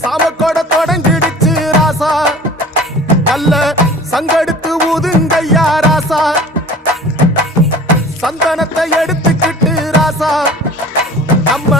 சாமக்கோட தொடங்கிடுச்சு ராசா நல்ல சங்கெடுத்து ஊதுங்கய்யா ராசா சந்தனத்தை எடுத்துக்கிட்டு ராசா நம்ம